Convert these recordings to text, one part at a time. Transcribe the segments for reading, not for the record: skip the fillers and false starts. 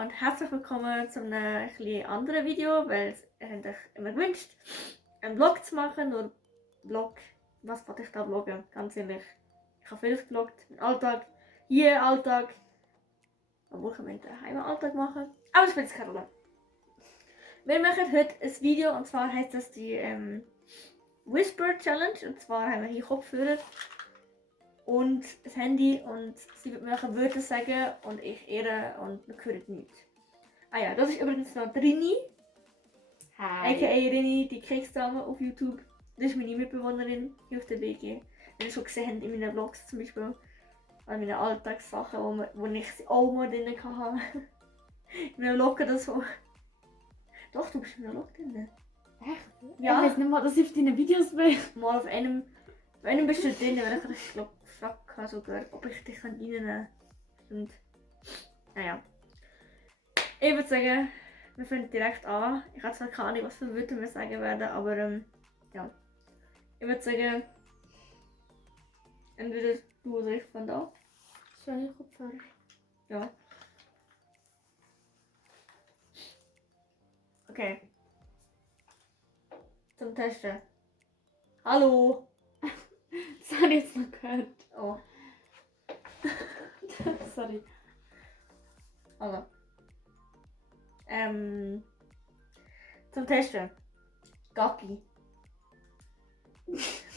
und herzlich willkommen zu einem etwas anderen Video, weil ihr habt euch immer gewünscht, einen Vlog zu machen. Nur Vlog, was wollte ich da vloggen? Ganz ehrlich, ich habe vieles vloggt, meinen Alltag, hier Alltag, obwohl ich einen Heimalltag machen, aber das spielt jetzt keine Rolle. Wir machen heute ein Video und zwar heisst das die Whisper Challenge, und zwar haben wir hier Kopfhörer und das Handy und sie wird mir nachher Wörter sagen und ich ihre und wir hören nichts. Ah ja, das ist übrigens noch Rini, Hi. aka Rini, die Keksdame auf YouTube. Das ist meine Mitbewohnerin hier auf der WG. Wenn ihr schon gesehen habt in meinen Vlogs zum Beispiel, an meinen Alltagssachen, wo ich sie auch mal drin hatte. In einem Vlog oder so. Doch, du bist in einem Vlog drin. Echt? Ja. Ich weiß nicht mal, dass ich auf deinen Videos bin. Mal auf einem bist du drin, weil ich glaube gefragt habe sogar, ob ich dich reinnehmen kann. Und naja. Ich würde sagen, wir fangen direkt an. Ich habe zwar keine Ahnung, was für Wörter wir sagen werden, aber ja. Ich würde sagen, entweder du oder ich von da. Schöne Kopfhörer. Ja. Okay. Zum Testen. Hallo. Das habe ich jetzt noch gehört. Oh, Sorry. also. Zum Testen. Gacki.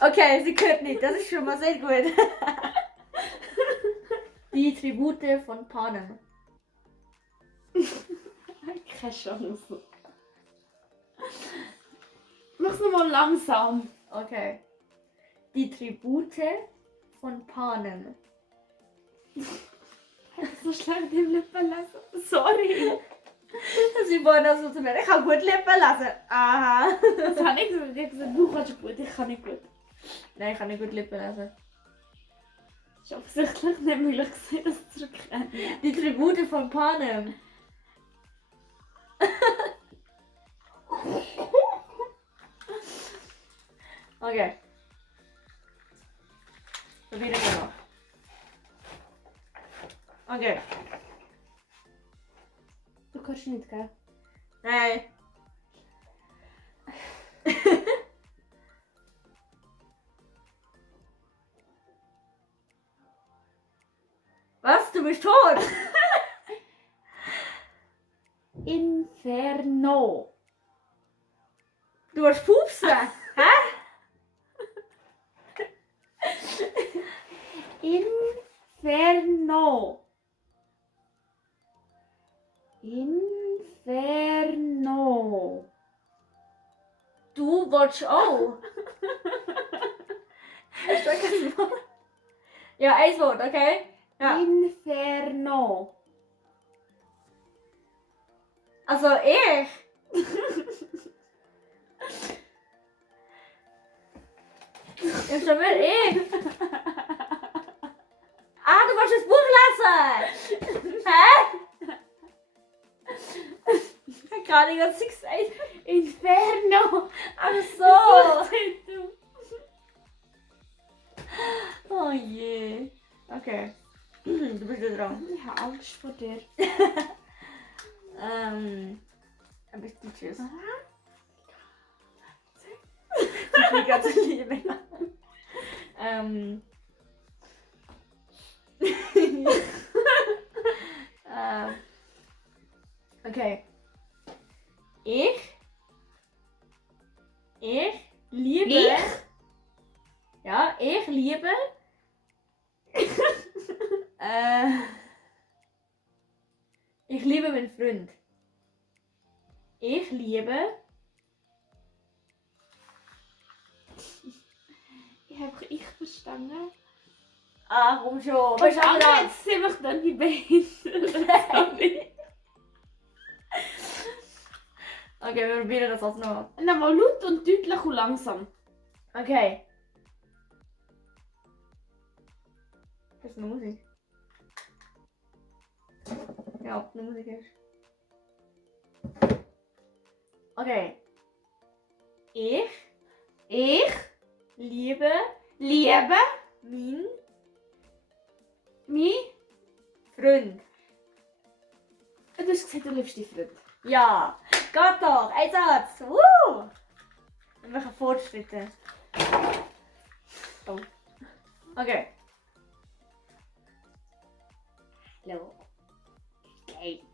Okay, sie hört nicht. Das ist schon mal sehr gut. Die Tribute von Panem. Keine Chance. Mach's nochmal langsam. Okay. Die Tribute von Panem. So schlimm mit dem Lippen lesen. Sorry. Sie wollen also zu mir. Ich kann gut Lippen lesen. Aha. Das habe ich gesagt. Ich habe gesagt, du kannst gut, ich kann nicht gut. Nein, ich kann nicht gut Lippen lesen. Es ist offensichtlich nicht möglich, das zu erkennen. Die Tribute von Panem. Okay. Probieren wir noch. Okay. Du kannst nicht, gell? Nein. Was? Du bist tot? Inferno. Du hast Pupsen? Hä? Inferno. Inferno. Du wolltest auch? Hast du kein Wort? Ja, ein Wort, okay? Ja. Inferno. Also ich? Ja, schon mal ich. Ah, du wolltest das Buch lesen? Hä? Ich hab gerade ganz gesagt. Inferno. Ach so. Oh je. Okay. Du bist wieder dran. Ich habe Angst vor dir. Ein bisschen tschüss. Ich bin ganz lieb. Okay. Ich liebe. Ja, ich liebe. Ich liebe meinen Freund. Ich liebe. Ich habe ich verstanden. Ah, komm schon. Und Bist du andere dran? jetzt ziemlich dann die behindert. Okay, wir probieren das also noch. Nochmal laut und deutlich und langsam. Okay. Das ist eine Musik. Ja, ob eine Musik ist. Okay. Ich liebe Liebe mein mein Freund. Du hast gesagt, du liebst die Frucht. Ja, geht doch, ein Satz. Woo! Wir machen Fortschritte. Oh. Okay. Hallo. Gates.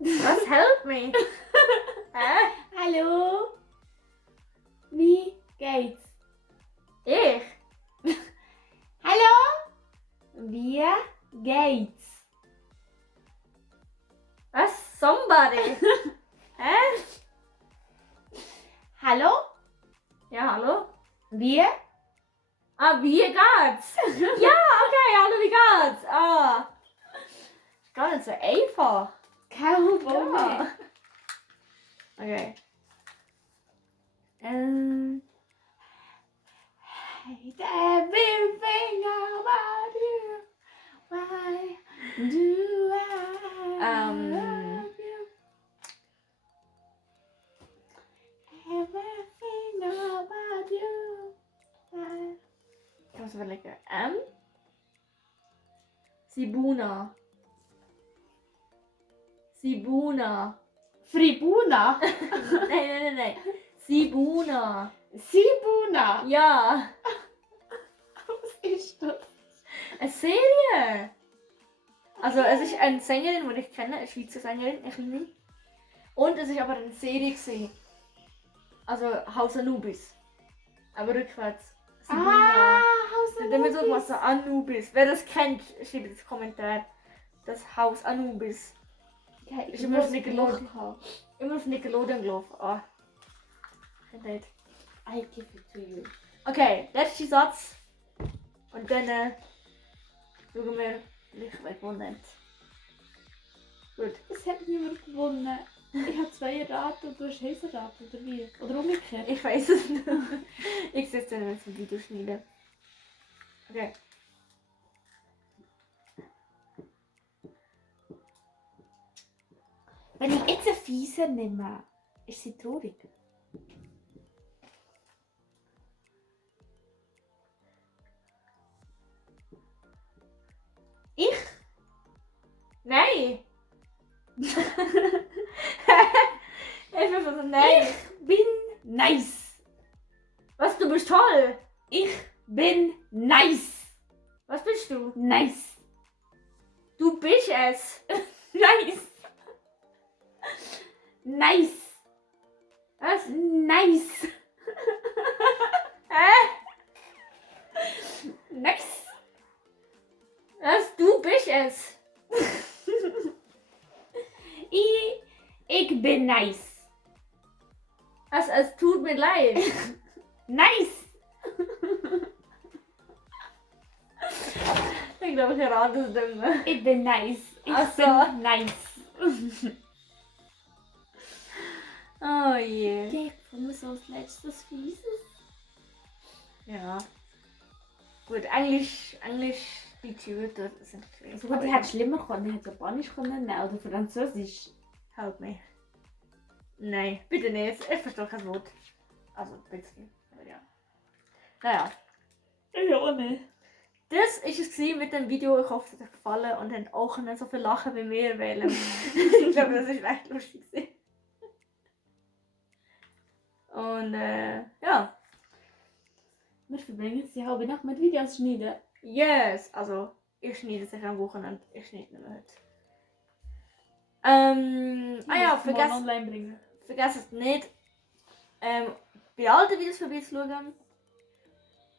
Was help me? Hä? Hallo. Wie geht's? Ich? Hallo. Wie geht's? Was? Somebody? Hä? Hallo. Ja, hallo? Wie? Ah, wie geht's? Ja, okay, hallo, wie geht's? Ah. Ist gar nicht so einfach. Kein Problem. Ja. Okay. Hate everything about you. Why do I love you? Everything about you. Why? Ich muss überlegen. Sibuna. Sibuna. Fribuna. Nein. Sibuna. Sibuna. Ja. Was ist das? Eine Serie. Also es ist eine Sängerin, die ich kenne, eine Schweizer Sängerin, eine kleine. Und es ist aber eine Serie gewesen. Also Haus Anubis. Aber rückwärts. Sibuna. Haus Damit so was Anubis. so Anubis. Wer das kennt, schreibt in den Kommentar. Das Haus Anubis. Geil, Ich muss Nickelodeon. Immer auf Nickelodeon gelaufen. Ah. Nicht. I give it to you. Okay, letzter Satz. Und dann schauen wir, wer gewonnen hat. Gut. Es hat niemand gewonnen. Ich habe 2 erraten und du hast 1 erraten, oder wie? Oder umgekehrt. Ich weiß es nicht. Ich sehe es dann, wenn ich das Video schneide. Okay. Wenn ich jetzt eine Fiese nehme, ist sie traurig. Ich? Nein! Ich bin so, nein! Ich bin nice. Was, du bist toll! Ich bin nice. Was bist du? Nice. Du bist es! Nice. Nice. Was? Nice. Hä? Nice. Was? Du bist es! Ich bin nice. Was? Es tut mir leid! Nice. Ich glaube, ich errate es nicht mehr. Ich bin nice. Ich Ach so. bin nice. Oh je. Okay, kommen wir so als letztes Fieses. Ja. Gut, eigentlich die Tüte sind schwierig. Also gut, ich hätte schlimmer können. Ich hätte Japanisch können nehmen oder Französisch. Help me. Nein, bitte nicht. Ich verstehe kein Wort. Also ein bisschen. Aber ja. Naja. Ich auch nicht. Das war es mit dem Video. Ich hoffe, es hat euch gefallen und habt auch nicht so viel Lachen wie mir, weil ich glaube, das ist echt lustig gewesen. Und ja. Wir verbringen jetzt die halbe Nacht mit Videos schneiden. Yes! Also, ich schneide sicher am Wochenende. Ich schneide nicht mehr heute. Morgen online bringen. Vergesst es nicht, bei alten Videos vorbeizuschauen.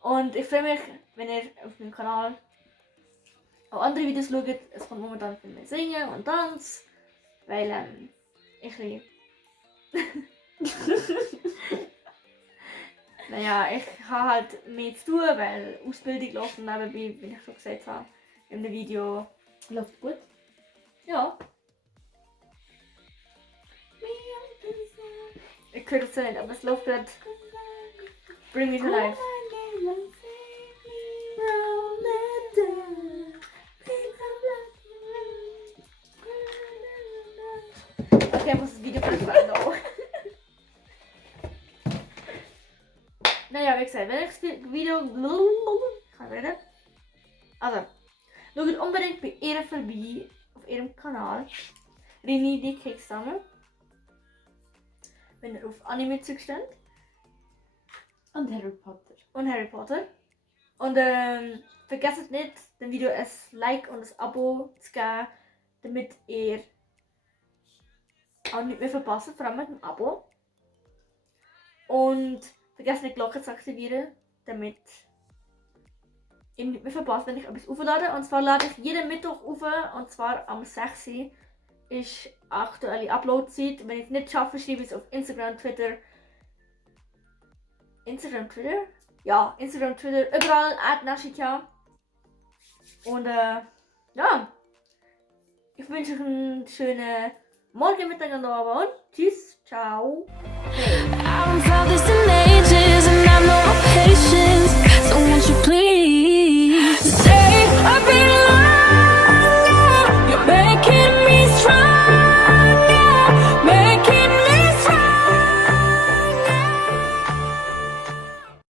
Und ich freue mich, wenn ihr auf meinem Kanal auch andere Videos schaut. Es kommt momentan viel mehr Singen und Tanz. Weil ich liebe. Naja, ich habe halt mehr zu tun, weil Ausbildung läuft nebenbei, wie ich schon gesagt habe, in dem Video. Läuft gut. Ja, ich höre es nicht, aber es läuft gerade. Bring me to life. Okay, ich muss das Video verstehen. Naja, wie gesagt, wenn ich das Video. Kann ich reden? Also, schaut unbedingt bei ihr vorbei auf ihrem Kanal. Rini die Keksdame. Wenn ihr auf Anime-Zeug steht. Und Harry Potter. Und Harry Potter. Und vergesst nicht, dem Video ein Like und ein Abo zu geben, damit ihr auch nicht mehr verpasst, vor allem mit dem Abo. Und vergesst nicht die Glocke zu aktivieren, damit ihr nicht mehr verpasst, wenn ich etwas auflade. Und zwar lade ich jeden Mittwoch auf, und zwar am 6. ist aktuelle Uploadzeit. Wenn ich es nicht schaffe, schreibe ich es auf Instagram, Twitter. Twitter? Ja, Instagram, Twitter, überall @Nashika. Und ja, ich wünsche euch einen schönen Morgen, Mittag und Abend. Tschüss, ciao. I haven't felt this in ages, and I know my patience. So won't you please?